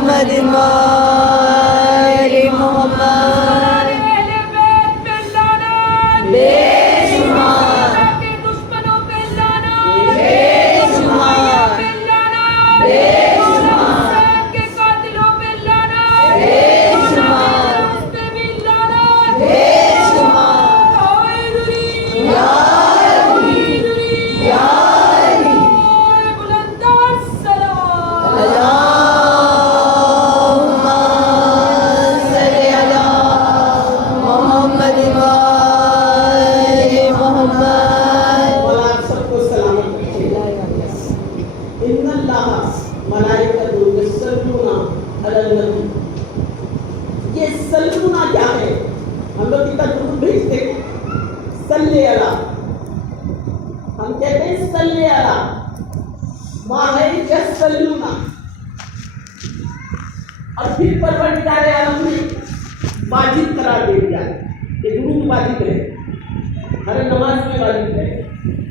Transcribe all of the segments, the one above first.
محمد وآل محمد بے شمار دشمنوں پہ لانا بے شمار بے شمار کے قاتلوں پہ لانا بے شمار اس پہ بھی لانا بے شمار یا علی یا علی بلندار سلام اللہم صلی علی محمد وآل محمد اور آپ سب کو سلامت رکھے ان اللہ ملائکۃ یصلون علی النبی. یہ سلونا کیا ہے؟ ہم لوگ کتنا درود بھیجتے ہیں صلی علی. ہم کہتے ہیں صلی علی ماں ہے یصلون. اور پھر پروردگار عالم نے واجب قرار دے دیا کہ درود واجب ہے، ہر نماز میں واجب ہے،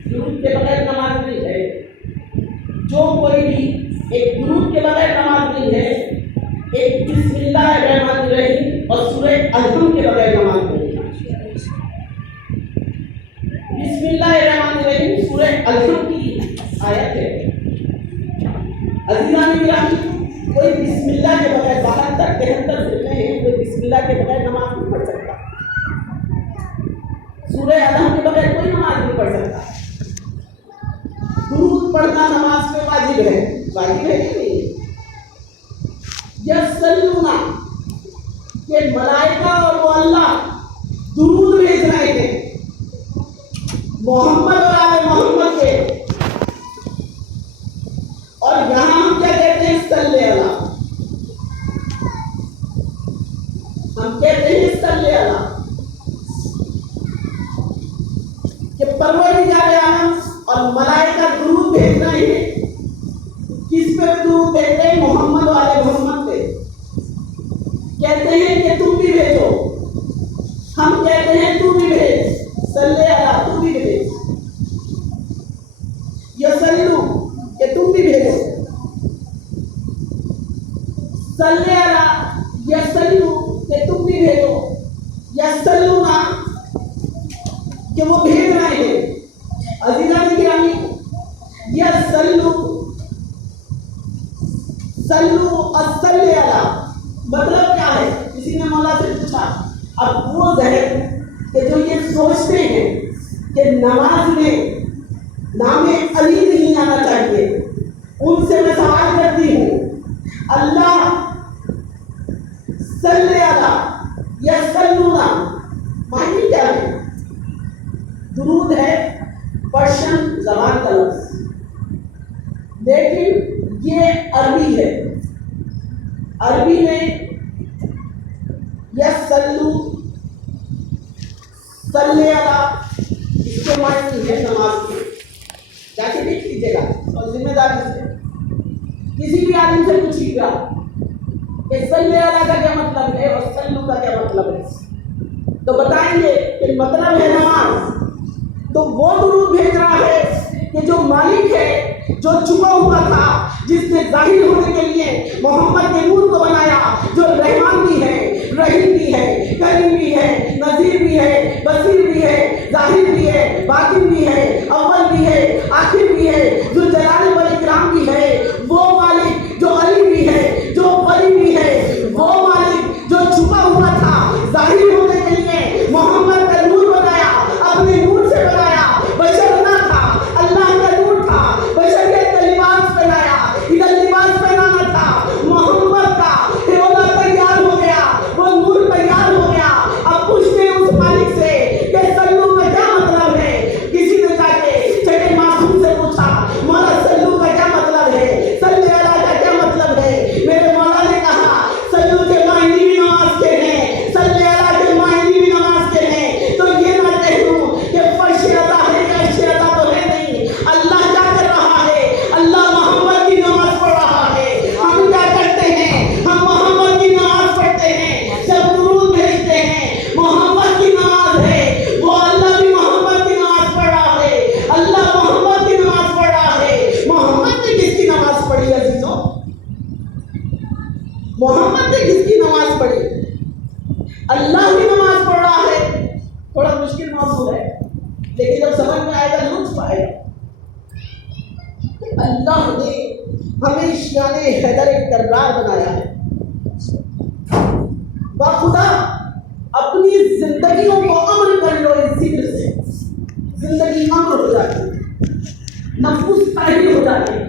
درود کے بغیر نماز نہیں ہے. جو کوئی بھی ایک درود کے بغیر نماز نہیں ہے، ایک بسم اللہ الرحمن الرحیم اور سورہ الحمد کے بغیر نماز نہیں ہے. بسم اللہ الرحمن الرحیم سورہ الحمد کی آیت ہے. عزیزان گرامی، کوئی بسم اللہ کے بغیر 72-73 فرقے ہیں، کوئی بسم اللہ کے بغیر نماز نہیں پڑھ سکتا. سورہ الحمد کے بغیر کوئی نماز نہیں پڑھ سکتا. درود پڑھنا نماز میں واجب ہے. واجب ہے کہ نہیں؟ یصلون کہ ملائکہ اور وہ اللہ درود بھیج رہے تھے محمد اور آل محمد کے. اور یہاں ہم کیا کہتے ہیں؟ صلی اللہ. ہم کہتے ہیں صلی اللہ کہ پروردگار عالم اور ملائکہ درود بھیج رہے ہیں. کس پہ درود بھیج رہے ہیں؟ محمد و آل محمد پہ. کہتے ہیں کہ تم بھی بھیجو. ہم کہتے ہیں تو بھی بھیج. صلی اللہ تو بھی بھیج. یصلو کہ تم بھی بھیجو. صلی اللہ یصلو کہ تم بھی بھیجو. یصلونا کہ وہ بھیج رہے ہیں. عزیزان گرامی، یصلو صلو الصلی علی مطلب کیا ہے؟ کسی نے مولا سے پوچھا. اب وہ ذہن کہ جو یہ سوچتے ہیں کہ نماز میں نام علی نہیں آنا چاہیے، ان سے میں سوال کرتی ہوں، اللہ صلی علی یصلون معنی کیا ہے؟ درود ہے پرشین زبان کا لفظ، لیکن یہ عربی ہے. عربی میں یصلو صلی علی اس کے معنی ہے نماز کی. جا کے دیکھ لیجیے گا اور ذمہ داری سے کسی بھی عالم سے پوچھیے گا کہ صلی علی کا کیا مطلب ہے اور صلو کا کیا مطلب ہے، تو بتائیں گے کہ مطلب ہے نماز. تو وہ درود بھیج رہا ہے کہ جو مالک ہے، جو چھپا ہوا تھا، جس نے ظاہر ہونے کے لیے محمد کے نور کو بنایا، جو رحمان بھی ہے، رحیم بھی ہے، کریم بھی ہے، نذیر بھی ہے، بصیر بھی ہے، ظاہر بھی ہے، باطن بھی ہے، اول بھی ہے، آخر بھی ہے، جو جلال و اکرام بھی ہے. وہ مالک جو علی بھی ہے، جو ولی بھی ہے، وہ مالک جو چھپا ہوا تھا، ظاہر ہونے کے لیے محمد کا نور بنایا، اپنے نور سے بنایا. بشر نہ تھا، اللہ کا نور تھا. بشریت کا لباس پہنایا، ادھر لباس پہنانا تھا محمد کا. ہیولا تیار ہو گیا، وہ نور تیار ہو گیا. اب پوچھتے ہیں اس مالک سے کہ سلو کا کیا مطلب ہے. کسی نے جا کے چھٹے معصوم سے پوچھا، مولا سلو کا کیا مطلب ہے؟ محمد نے کس کی نماز پڑھی؟ اللہ کی نماز پڑھ رہا ہے. تھوڑا مشکل موضوع ہے لیکن جب سمجھ میں آئے گا لطف آئے گا. اللہ نے ہمیں شان حیدر کرار بنایا ہے. خدا اپنی زندگیوں کو امن کر لو. اس ذکر سے زندگی امن ہو جاتی ہے, نفس طاہر ہو جاتی ہے,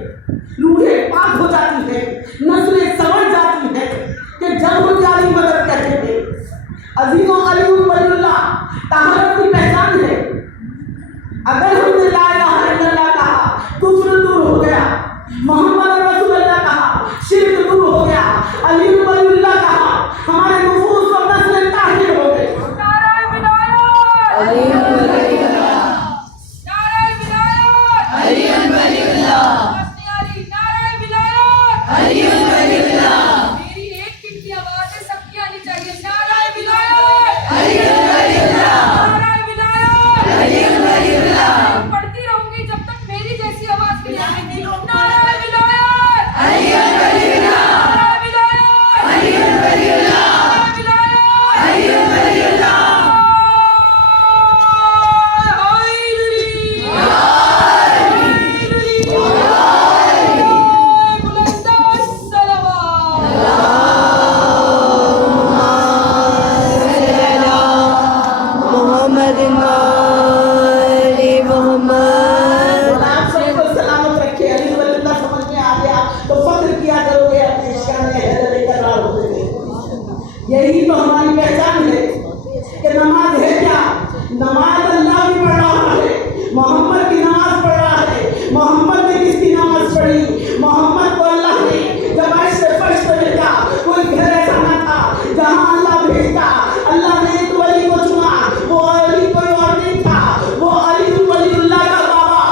روحیں پاک ہو جاتی ہیں, نسلیں سنور جاتی ہیں. کہ جب وہ علی مدد کہتے تھے عظیم و علی ولی اللہ طہارت کی پہچان ہے. اگر ہم نے لا الہ الا اللہ کہا کفر دور ہو گیا, محمد رسول اللہ کہا شرک دور ہو گیا, علی ولی اللہ کہا ہمارے نفوس اور نسلیں طاہر ہو گئے. نعرہ ولایت علی ولی اللہ, نعرہ ولایت علی ولی اللہ, حسنی علی نعرہ ولایت علی ولی اللہ, میری ایک ٹک کی آواز ہے سب کی آنی چاہیے. نعرہ ولایت علی ولی اللہ, نعرہ ولایت علی ولی اللہ, میں پڑھتی رہوں گی جب تک میری جیسی آواز نہیں آئے گی. نعرہ ولایت علی ولی اللہ, نعرہ ولایت علی ولی اللہ, نعرہ ولایت علی ولی اللہ. محمد علی محمد. اور آپ سب کو سلامت رکھے. علی ولی اللہ سمجھ میں آ گیا تو فخر کیا کرو گے اپنے شان حیدر کرار ہوتے ہوئے. یہی تو ہماری پہچان ہے کہ نماز ہے کیا. نماز اللہ بھی پڑھ رہا ہے, محمد کی نماز پڑھ رہا ہے. محمد نے کس کی نماز پڑھی؟ محمد کو اللہ نے جب عرش سے فرش پہ بھیجا, کوئی گھر ایسا نہ تھا جہاں اللہ بھیجتا. اللہ نے ایک ولی کو چنا, وہ علی کوئی اور نہیں تھا, وہ علی ولی اللہ کا بابا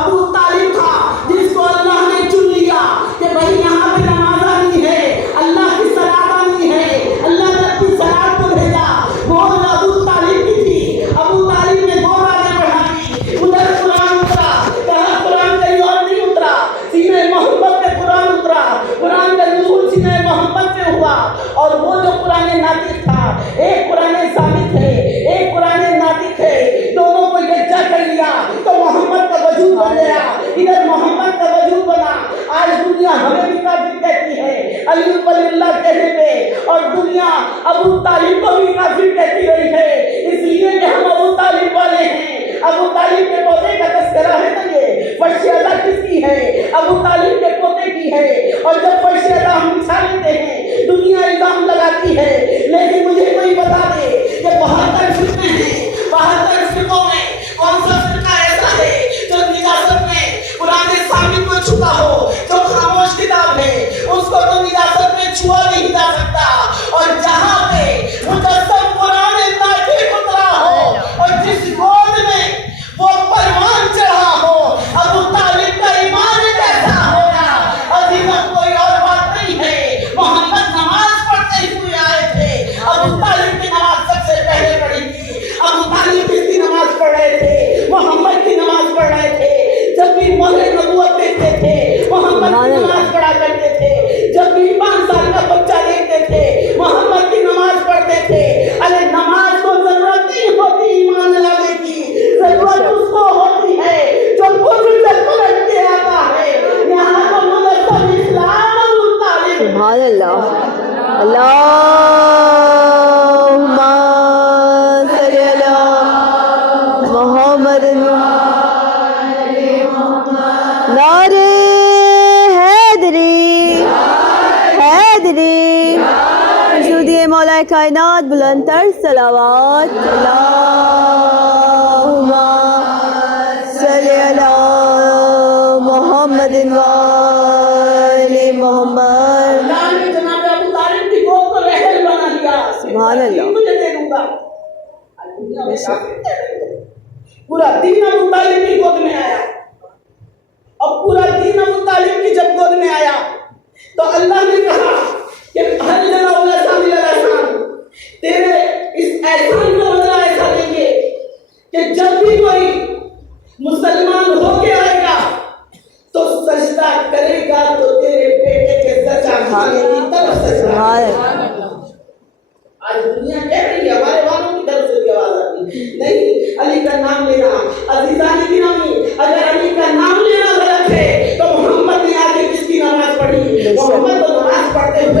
ابو طالب تھا جس کو اللہ نے چن لیا کہ بھائی یہاں پہ نماز آنی ہے, اللہ کی صلاۃ آنی ہے. اللہ نے اپنی صلاۃ کو بھیجا. وہ ابو طالب کی تھی. ابو طالب نے دو باتیں پڑھا دی. ادھر قرآن اترا, کہا قرآن کہیں اور نہیں اترا, سینہ محمد پہ قرآن اترا. قرآن کا نزول سینہ محمد پہ ہوا. اور وہ جو قرآن ناطق تھا, ایک قرآن ثابت ہے ایک قرآن ناطق ہے, دونوں کو یکجا کر لیا تو محمد کا وجود بن گیا. ادھر محمد کا وجود بنا. آج دنیا ہمیں بھی کافر کہتی ہے علی ولی اللہ کہنے پہ, اور دنیا ابو طالب کو بھی کافر کہتی رہی ہے. اس لیے کہ ہم ابو طالب والے ہیں. ابو طالب کے پوتے کا تذکرہ ہے نا, یہ فرش ادا کس کی ہے؟ ابو طالب کے پوتے کی ہے. اور جب فرش ادا ہم بچھا لیتے ہیں دنیا الزام لگاتی ہے. لیکن مجھے کوئی بتا دے کہ 72 فرقے ہیں, 72 فرقوں میں کون سا فرقہ ایسا ہے جو نجاست میں قرآن ثابت کو چھپا ہو, جو خاموش کتاب ہے اس کو تو نجاست میں چھوا نہیں جا سکتا. اور جہاں پہ مجسم قرآن ناطق اترا ہو اور جس گود میں وہ پروان چڑھا ہو, ابو طالب کا ایمان کیسا ہوگا. عظیمت کوئی اور بات نہیں ہے. محمد نماز پڑھتے ہوئے آئے تھے. ابو طالب کی نماز سب سے پہلے پڑھی تھی. ابو طالب کس کی نماز پڑھ رہے تھے؟ محمد کی نماز پڑھ رہے تھے. جب بھی مہر نبوت دیکھتے تھے محمد کی نماز پڑھا کرتے تھے. جب بھی 5 سال کا بچہ دیکھتے تھے محمد کی نماز پڑھتے تھے. ارے نماز کو ضرورت نہیں ہوتی ایمان لانے کی, ضرورت اس کو ہوتی ہے جو کفر سے پلٹ کے آتا ہے. یہاں تو مذہب اسلام ابو طالب. سبحان اللہ. اللہم صلی علی محمد. نعرہ حیدری, حیدری, وجودی مولا کائنات, بلند تر صلوات. اللہم صلی علی محمد وآل محمد. اللہ نے جناب ابو طالب کی گود کو رحل بنا دیا. سبحان اللہ. تجھے دے دوں گا. دنیا میں کافر کہہ رہے ہیں. پورا دین ابو طالب کی گود میں آیا. اور پورا دین ابو طالب کی جب گود میں آیا تو اللہ نے کہا کہ ہر جگہ احسان احسان, تیرے اس احسان کا بدلہ ایسا دیں گے کہ جب بھی کوئی مسلمان ہو کے آئے گا تو سجدہ کرے گا تو تیرے بیٹے کے زچا کھانے کی طرف سجدہ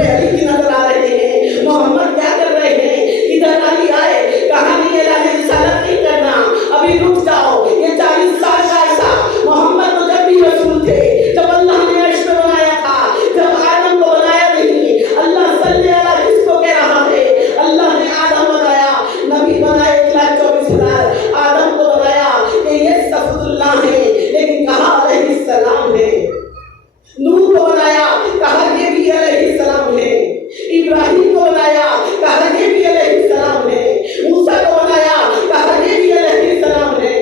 علی کی نظر آ رہے ہیں. محمد کیا کر رہے ہیں؟ ادھر علی آئے، کہا نہیں اعلان رسالت نہیں کرنا، ابھی رک جاؤ. یہ 40 سال کا عرصہ محمد تو جب بھی رسول تھے، جب اللہ نے عرش پہ بنایا تھا، جب آدم کو بنایا نہیں. اللہ صلی اللہ کس کو کہہ رہا ہے؟ اللہ نے آدم بنایا، نبی بنائے 1,24,000. آدم کو بنایا کہ یہ صفت اللہ ہے، لیکن کہا علیہ السلام ہے. نوح کو بنایا، کہا یہ بھی علیہ السلام ہے. ابراہیم کو بنایا، کہا یہ بھی علیہ السلام ہے. موسیٰ کو بنایا، کہا یہ بھی علیہ السلام ہے.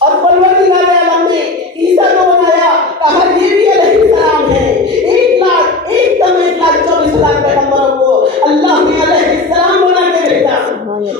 اور پروردگار عالم نے عیسیٰ کو بنایا، کہا یہ بھی علیہ السلام ہے. 1,24,000 پیغمبروں کو اللہ نے علیہ السلام بنا کے بھیجا.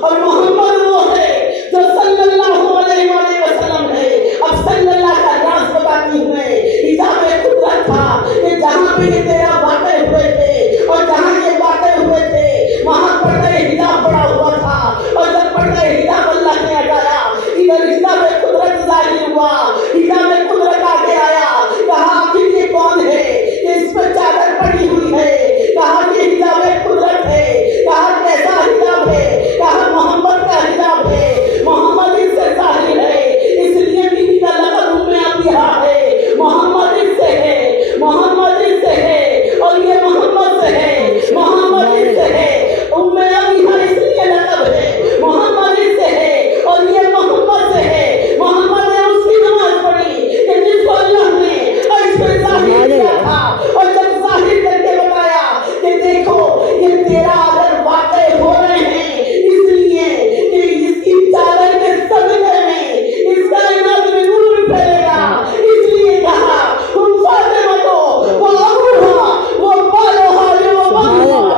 اور محمد وہ ہے جو صلی اللہ علیہ وآلہ وسلم ہے. اب صلی اللہ کا راز بتاتی ہوں میں. حجاب قدرت تھا کہ جہاں پہ یہ 13 باتیں ہوئے تھے اور جہاں یہ باتیں ہوئے تھے وہاں پردہ حجاب پڑا ہوا تھا. اور جب پردہ حجاب اللہ نے ہٹایا، ادھر حجاب قدرت ظاہر ہوا. حجاب قدرت آگے آیا، کہا آخر یہ کون ہے کہ اس پر چادر پڑی ہوئی ہے؟ کہا یہ حجاب قدرت ہے. کہا کیسا حجاب ہے؟ کہا محمد کا حجاب ہے. محمد اس سے ظاہر ہے، اس لیے بیوی کا لقب ام عطیہ ہے. محمد اس سے ہے، محمد اس سے ہے، اور یہ محمد سے ہے. محمد اس سے ہے، ام عطیہ اس لیے لقب ہے. محمد اس سے ہے اور یہ محمد سے ہے. محمد نے اس کی نماز پڑھی کہ جس کو اللہ نے عرش پہ ظاہر کیا تھا، اور جب ظاہر کر کے بتایا کہ دیکھو یہ تیرا اگر واقع ہو رہے ہیں اس لیے کہ اس کی چادر کے صدقے میں اس کائنات میں نور پھیلے گا. اس لیے کہا ہم فاطمہ کو وہ ابوہا وہ بالوہا وہ بنوہا.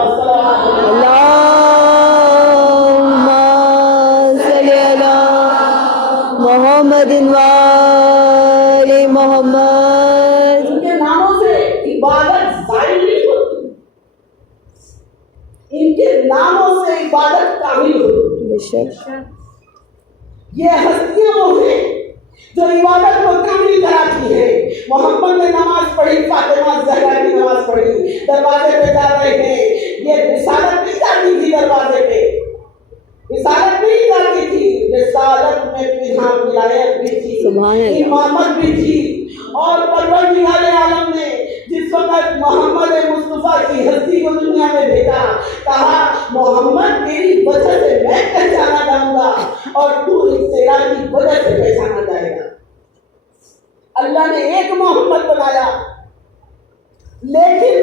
اللہم صلی علی محمد وآل محمد. ان کے ناموں سے عبادت ظاہر نہیں ہوتی، ان کے ناموں سے عبادت کامل ہوتی. بے شک یہ ہستیاں وہ ہیں جو عبادت کو کامل کراتی ہیں. محمد نے نماز پڑھی، فاطمہ زہرا کی نماز پڑھی، دروازے پہ جا رہے ہیں. یہ رسالت نہیں جاتی تھی دروازے پہ، رسالت نہیں جاتی تھی. رسالت میں پنہاں ولایت بھی تھی، سبحان اللہ. امامت بھی تھی. اور پروردگار عالم نے جس وقت محمد مصطفیٰ کی ہستی کو دنیا میں بھیجا، کہا محمد تیری وجہ سے میں پہچانا جاؤں گا اور تو تیرا کی وجہ سے پہچانا جائے گا. اللہ نے ایک محمد بنایا، لیکن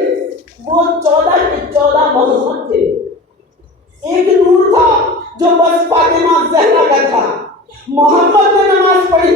وہ 14 کے 14 محمد تھے. ایک نور تھا جو بس فاطمہ زہرا کا تھا. محمد نے نماز پڑھی،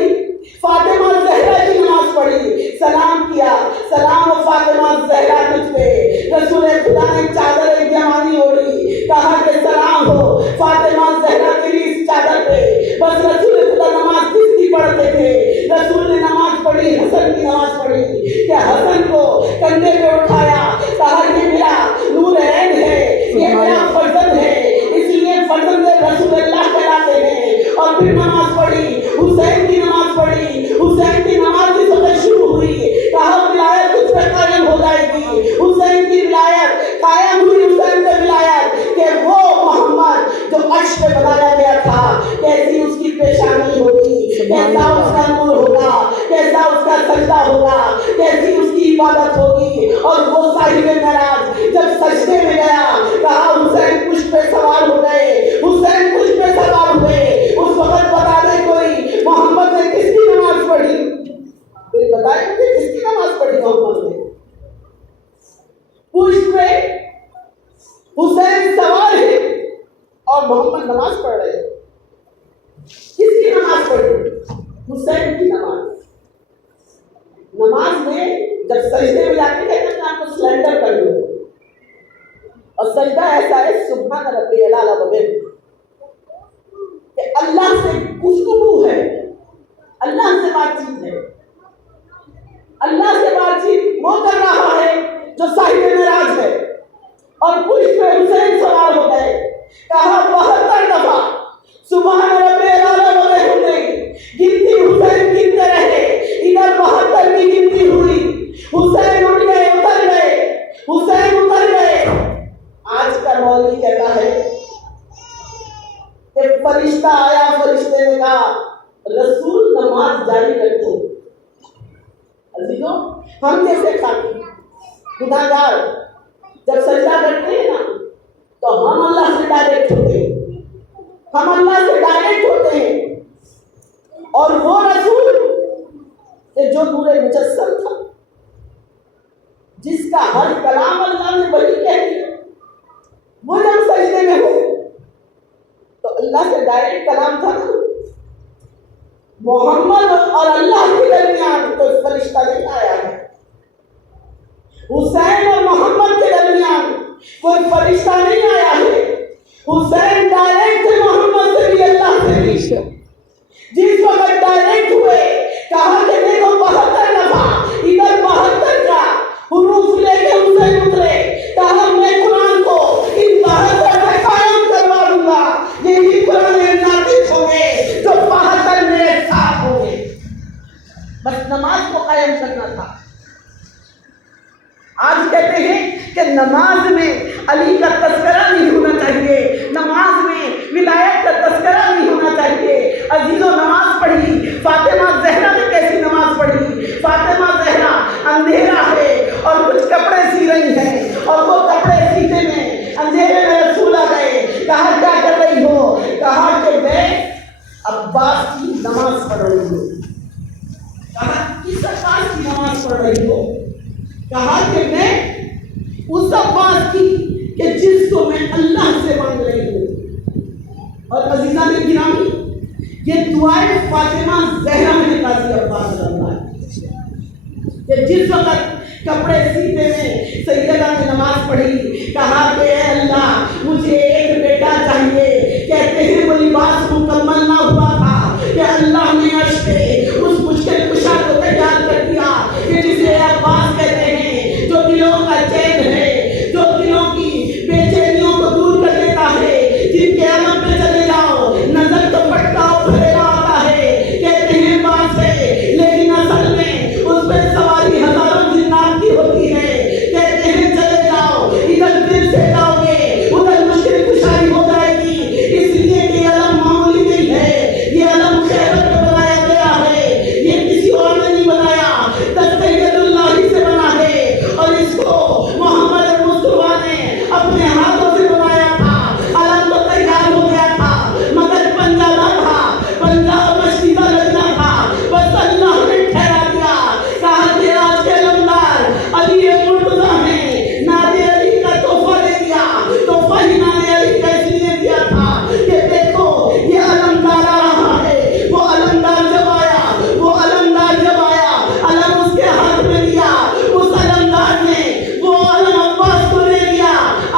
فاطمہ زہرا کی نماز پڑھی، سلام کیا، سلام فاطمہ زہرا تجھ پہ. رسول خدا نے چادر یمانی اوڑھی، کہا کہ سلام ہو فاطمہ زہرا تیری اس چادر پہ. بس رسول خدا نماز کس کی پڑھتے تھے؟ رسول نے نماز پڑھی، حسن کی نماز پڑھی کہ حسن کو کندھے پہ اٹھایا، کہا یہ میرا نور عین ہے، یہ میرا فرزند ہے، اس لیے فرزند رسول اللہ کہلاتے ہیں. اور پھر نماز پڑھی، حسین کی نماز پڑھی. حسین کی نماز اس وقت شروع ہوئی، کہا ولایت کچھ پہ قائم ہو جائے گی. حسین کی ولایت قائم ہوئی، حسین پہ ولایت کہ وہ محمد جو عرش پہ بنایا گیا تھا کیسی اس کی پیشانی ہوگی، کیسا اس کا نور ہوگا، کیسا اس کا سجدہ ہوگا، کیسی اس کی عبادت ہوگی. اور وہ صاحب معراج جب سجدے میں گیا، کہا حسین کچھ پہ سوار ہو گئے، حسین کچھ پہ سوار ہوئے. اس وقت بتا دے کوئی محمد نے کس کی نماز پڑھی؟ کوئی بتائے مجھے کس کی نماز پڑھی محمد نے؟ پشت پہ حسین سوار ہے اور محمد نماز پڑھ رہے ہیں. کس کی نماز پڑھی؟ حسین کی نماز. نماز میں جب سجدے میں جاتے ہیں کہتے ہیں آپ کو سلنڈر کر لو، اور سجدہ ایسا ہے سبحان ربی الاعلی وبحمدہ کہ اللہ سے گفتگو ہے، اللہ سے بات چیت ہے. اللہ سے بات چیت وہ کر رہا ہے جو صاحب معراج ہے. اور پشت پہ حسین سوار ہو گئے، کہا 72 دفعہ سبحان ربی الاعلی وبحمدہ. گنتی حسین گنتے رہے، ادھر 72 کی گنتی ہوئی. حسین اٹھ گئے، اتر گئے. فرشتہ آیا, فرشتے نے کہا رسول نماز جاری رکھو. عزیزوں ہم جیسے خاطی گناہگار جب سجدہ کرتے ہیں نا تو ہم اللہ سے ڈائریکٹ ہوتے ہیں, ہم اللہ سے ڈائریکٹ ہوتے ہیں. اور وہ رسول کہ جو نور مجسم تھا, جس کا ہر کلام اللہ نے وہی کہہ دیا, وہ جب سجدے میں ہو تو اللہ سے ڈائریکٹ کلام تھا نا. محمد اور اللہ کے درمیان کوئی فرشتہ نہیں آیا ہے, حسین اور محمد کے درمیان کوئی فرشتہ نہیں آیا ہے. حسین ڈائریکٹ محمد سے بھی اللہ سے بھی. جس وقت ڈائریکٹ ہوئے کہا کہ دیکھو 72 دفعہ ادھر 72 کا حروف لے کے حسین اترے, کہا میں قرآن کو ان 72 میں قائم کروا دوں گا. یہی قرآن نازل ہوں گے جو 72 میرے ساتھ ہوں گے. بس نماز کو قائم کرنا تھا. آج کہتے ہیں کہ نماز میں علی کا تذکرہ نہیں ہونا چاہیے, نماز میں ولایت کا تذکرہ نہیں ہونا چاہیے. عزیزوں نماز پڑھی فاطمہ زہرا نے کیسی نماز پڑھی. فاطمہ زہرا اندھیرا ہے اور کچھ کپڑے سی رہی ہیں, اور وہ کپڑے سیتے میں اندھیرے میں رسول آ گئے. کہا کیا کر رہی ہو؟ کہا کہ میں عباس کی نماز پڑھ رہی ہوں. کہا کس عباس کی نماز پڑھ رہی ہو؟ کہا کہ میں اس عباس کی کہ جس کو میں اللہ سے مانگ رہی ہوں. اور عزیزان گرامی یہ دعائیں فاطمہ زہرا نے قاضی عباس کرنا ہے کہ جس وقت کپڑے سیتے میں سیدہ نے نماز پڑھی, کہا کہ اے اللہ مجھے ایک بیٹا چاہیے. کہتے ہیں وہ لباس مکمل نہ ہوا تھا کہ اللہ نے عرش پہ اس مشکل کشا کو تیار کر دیا کہ جسے عباس کہتے ہیں, جو دلوں کا چین ہے, جو دلوں کی بے چینیوں کو دور کر دیتا ہے, جن کے عالم پہ چلے جاؤ نظر تو پٹکا پھیلا آتا ہے. کہتے ہیں باس ہے لیکن اصل میں اس پہ سواری ہزاروں جنات کی ہوتی ہے. کہتے ہیں چلے جاؤ ادھر دل سے جاؤ گے ادھر مشکل کشائی ہو جائے گی. اس لیے کہ علم معمولی نہیں ہے, یہ علم خیبر میں بنایا گیا ہے, یہ کسی اور نے نہیں بنایا, تسید اللہ ہی سے بنا ہے. اور اس کو محمد مصطفیٰ نے اپنے ہاتھوں سے بنایا تھا. علم تو تیار ہو گیا تھا مگر پنجہ نہ تھا, پنجہ مشکیزہ لگنا تھا, بس اللہ نے ٹھہرا دیا. کہا کہ آج کے علمدار علی مرتضیٰ ہیں, نادے علی کا تحفہ دے دیا. تحفہ ہی نادے علی کا اس لیے دیا تھا کہ دیکھو یہ علمدار آ رہا ہے. وہ علمدار جب آیا, وہ علمدار جب آیا, علم اس کے ہاتھ میں دیا. اس علمدار نے وہ علم عباس کو دے دیا.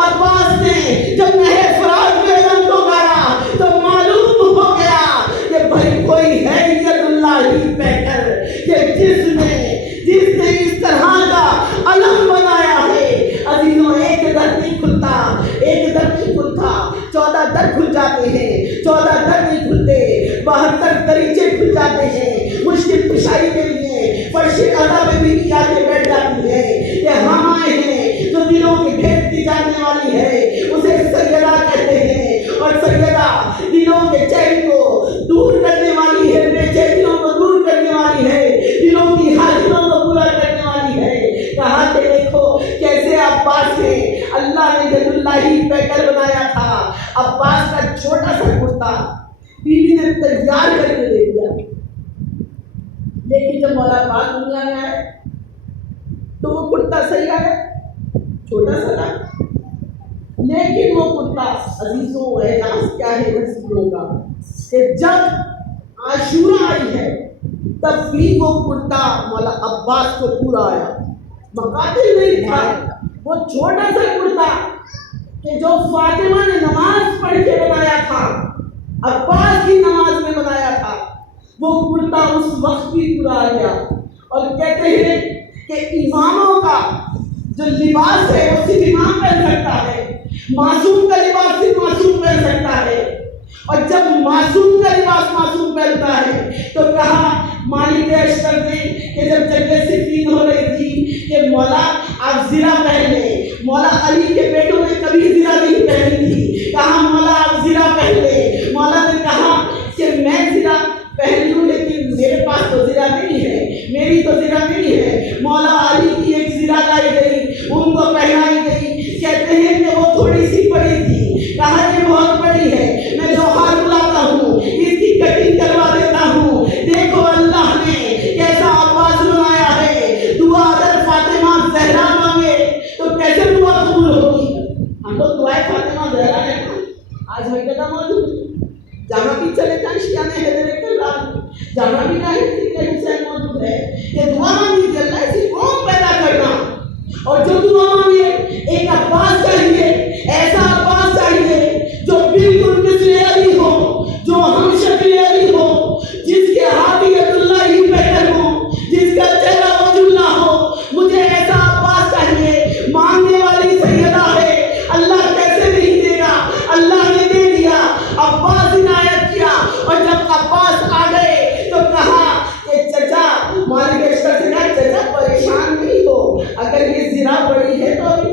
عباس نے جب نہر فرات میں علم کو گایا تو معلوم ہو گیا کہ بھائی کوئی ہے ید اللہ ہی پہ کر کہ جس نے اس طرح کا علم بنایا ہے. عزیزوں ایک در نہیں کھلتا, ایک در نہیں کھلتا, 14 در کھل جاتے ہیں, 14 در نہیں کھلتے, 72 دریچے کھل جاتے ہیں. مشکل کشائی کے لیے فرش ادا پہ بھی آ کے بیٹھ جاتی ہے کہ ہم آئے ہیں جو دلوں کی بھید کی جاننے والی ہے. اسے سیدہ کہتے ہیں, اور سیدہ دلوں کے چین کو دور کرنے والی ہے, بے چینیوں کو دور کرنے والی ہے, دلوں کی حاجتوں کو پورا کرنے والی ہے. کہا کہ دیکھو کیسے عباس نے اللہ نے ید اللہ ہی پہ کر بنایا تھا. عباس کا چھوٹا سا کرتا بیوی نے تیار کر کے دے دیا, لیکن جب مولا پاک دنیا میں آئے تو وہ کرتا صحیح آیا, چھوٹا سا تھا, لیکن وہ کرتا عزیزوں اعجاز کیا ہے رسولوں کا کہ جب عاشورہ آئی ہے تب بھی وہ کرتا مولا عباس کو پورا آیا. مقاتل نہیں تھا, وہ چھوٹا سا کرتا کہ جو فاطمہ نے نماز پڑھ کے بنایا تھا, عباس کی نماز میں بنایا تھا, وہ کرتا اس وقت بھی پورا آ گیا. اور کہتے ہیں کہ اماموں کا جو لباس ہے وہ صرف امام پہن سکتا ہے, معصوم کا لباس صرف معصوم پہن سکتا ہے. اور جب معصوم کا لباس معصوم پہنتا ہے تو کہا مالک اشتر نے کہ جب جنگ صفین ہو رہی تھی کہ مولا آپ زرہ پہن لیں. مولا علی کے بیٹوں نے کبھی زرہ نہیں پہنی تھی, کہا مولا آپ زرہ پہن لیں. مولا نے کہا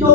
2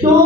2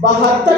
72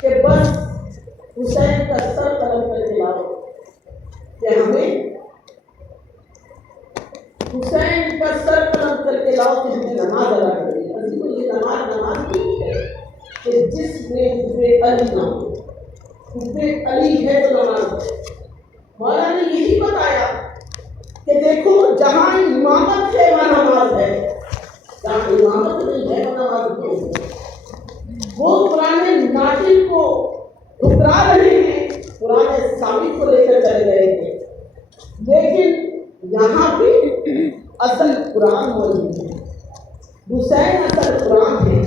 کہ بس حسین کا سر قلم کر کے لاؤ کہ ہمیں حسین کا سر قلم کر کے لاؤ کہ ہمیں نماز ادا کرے. یہ نماز نہیں ہے کہ جس میں حب علی نہ ہو. حب علی ہے تو نماز ہے. مولا نے یہی بتایا کہ دیکھو جہاں امامت ہے وہاں نماز ہے, جہاں امامت نہیں ہے وہاں نماز نہیں ہے. وہ قرآن ناطق کو ٹھکرا رہے ہیں, قرآن ثابت کو لے کر چلے گئے تھے, لیکن یہاں پہ اصل قرآن موجود ہے. حسین اصل قرآن ہے.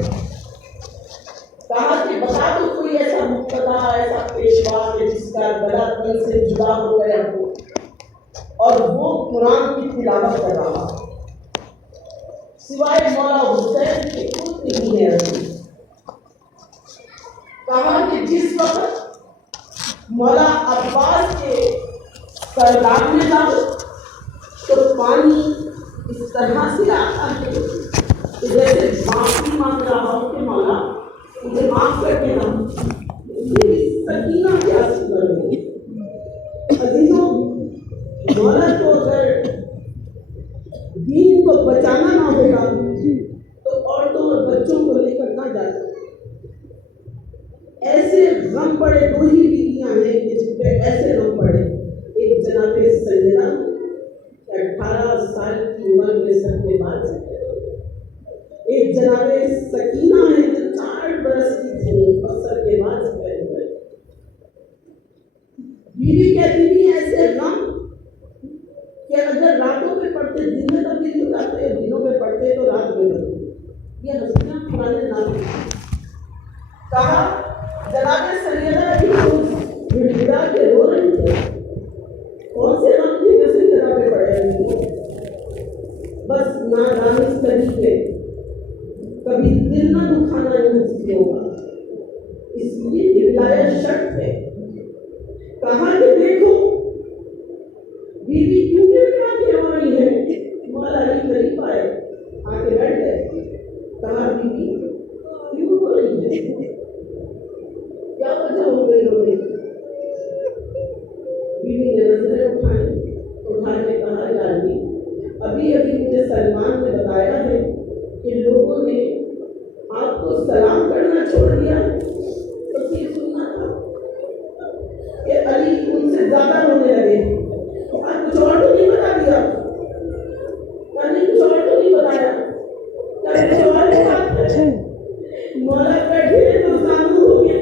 کہا کہ بتا دو کوئی ایسا مقتدا, ایسا پیشوا ہے جس کا گلا دل سے جدا ہو گیا ہو اور وہ قرآن کی تلاوت کر رہا سوائے مولا حسین کے خود نہیں ہے. کہا کہ جس وقت مولا عباس کے سردار میں جاؤ تو پانی اس طرح سے آتا ہے کہ جیسے معافی مانگ رہا ہوں کہ مولا مجھے معاف کر کے نہ. سکینہ کیا سندر ہے عزیزوں. مولا کو اگر دین کو بچانا نہ ہوگا تو عورتوں اور بچوں کو لے کر نہ جا سکتے. ایسے غم پڑے دو ہی بیویاں ہیں کہ جن پہ ایسے غم پڑے. ایک جناب سیدہ 18 سال کی عمر میں سب کے بعد سے, ایک جناب سکینہ ہے جو 4 برس کی تھی اور سب کے بعد سے پہلے ہوئے. بیوی کہتی تھی ایسے غم کہ اگر راتوں پہ پڑھتے دن میں تبدیل ہو جاتے, دنوں پہ پڑھتے تو رات میں بدلتے. یہ ہنسیاں پرانے نام. کہا جناب سیدہ گڑگڑا کے رو رہی تھی. کون سے غم تھی کسی جگہ پہ پڑے رہی تھی. بس نادانش طریقے کبھی دل نہ دکھانا نہیں ہوگا, اس لیے یہ ولایت شرط ہے. کہا کہ دیکھو بیوی کیوں گڑگڑا کے رو رہی ہے. مولا علی قریب آئے, آ کے بیٹھ گئے. کہا بیوی کیوں رو رہی ہے, کیا وجہ ہو گئی رونے کی. بیوی نے نظریں اٹھا کے کہا یاری ابھی مجھے سلمان نے بتایا ہے کہ لوگوں نے آپ کو سلام کرنا چھوڑ دیا. تو یہ سننا تھا کہ علی ان سے زیادہ رونے لگے. اور کچھ اور تو نہیں بتا دیا, کچھ اور تو نہیں بتایا, کچھ اور بات ہے. مولا بیٹھے تو سامنے ہو گیا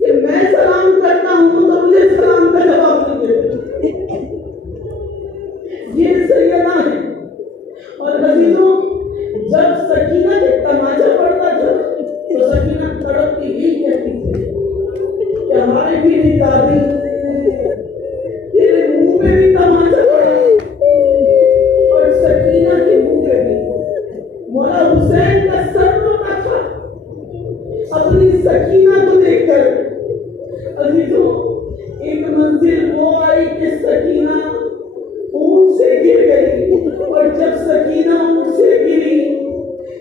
کہ میں سلام کرتا ہوں تو مجھے سلام کا جواب نہیں دیتے. یہ سیدہ ہے. اور عزیزوں جب سکینہ کے تماچا پڑتا تھا تو سکینہ تڑپ کے یہی کہتی تھی کہ ہمارے بھی دادی تیرے منہ پہ بھی تماچا پڑا اور سکینہ کے منہ پہ بھی. مولا حسین کا سر روتا تھا اپنی سکینہ کو دیکھ کر. عزیزوں ایک منزل وہ آئی کہ سکینہ اونٹ سے گر گئی, اور جب سکینہ اونٹ سے گری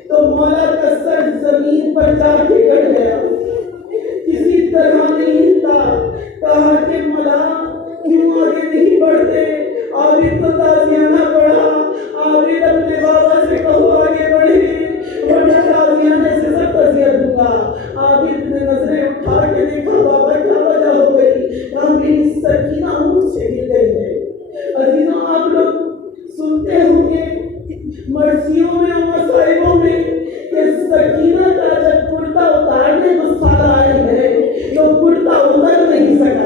تو مولا کا سر زمین پر جا کے گڑ گیا. کسی طرح نہیں ہلتا. کہا کہ مولا کیوں آگے نہیں بڑھتے. عابد تو تازیانہ پڑھا, عابد اپنے بابا سے کہو آگے بڑھے ورنہ تازیانے سے سب اذیت دوں گا. عابد نے نظریں اٹھا کے دیکھا بابا کیا وجہ ہو گئی. کہا میری سکینہ اونٹ سے گر گئی ہے. عزیزوں آپ لوگ سنتے ہوں گے مرثیوں میں اور مصائبوں میں کہ سکینہ کا جب کرتا اتارنے کو سالہ آئی ہے تو کرتا اتر نہیں سکا.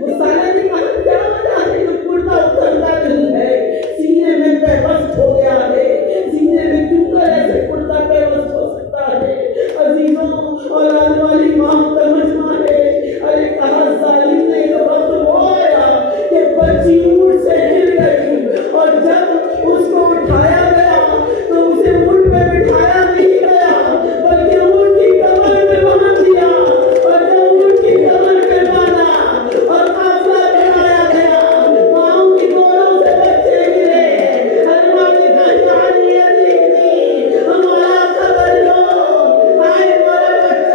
وہ سالہ نے کہا کیا وجہ ہے کہ کرتا اترتا نہیں ہے, سینے میں پیوست ہو گیا ہے, سینے میں کیوں کر ایسے کرتا پیوست ہو سکتا ہے. عزیزوں اور آنے والی ماں کا مجمع ہے. ارے کہا ظالم نے ایک وقت وہ آیا کہ بچی اونٹ سے گر گئی اور جب اس کو اٹھایا گیا تو اسے اونٹ پہ بٹھایا نہیں گیا بلکہ اونٹ کی کمر پہ باندھ دیا. اور جب اونٹ کی کمر پہ باندھا اور قافلہ چڑھایا گیا, ماؤں کی گودوں سے بچے گرے. ہر ماں نے کہا ہمارا خبر لو, آئے ہمارا بچہ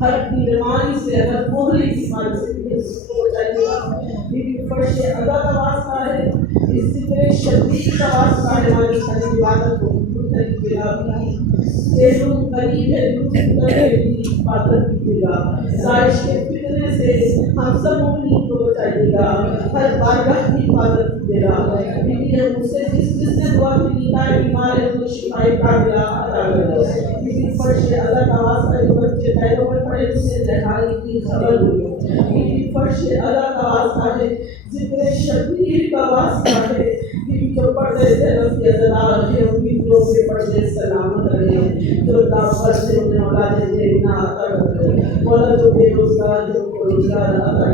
ہر بیماری سے ہر موہلی بیماری سے فرش ادا کا واسطہ ہے اس ذکر شدید کا واسطہ ہے ہماری ساری عبادت کو قریب ہے عبادت کیجیے گا سائش کے فتنے سے ہم سب مومنین کو بچائیے گا ہر بارگاہ کی حفاظت کیجیے گا بیوی ہے مجھ سے جس نے دعا کی ہے بیمار ہے تو شفائی کاملہ عطا کرے بیوی فرش اللہ کا واسطہ ہے بچے پیروں پر پڑے اسے رہائی کی خبر ہوئی بیوی فرش اللہ کا واسطہ ہے ذکر شبیر کا واسطہ ہے بیوی جو پردے سے رفی ازلال ہے امیدوں سے پردے سلامت رہے جو دعوت سے انہیں اولاد دے نہ عطا کرے مولا جو بے روزگار جو روزگار عطا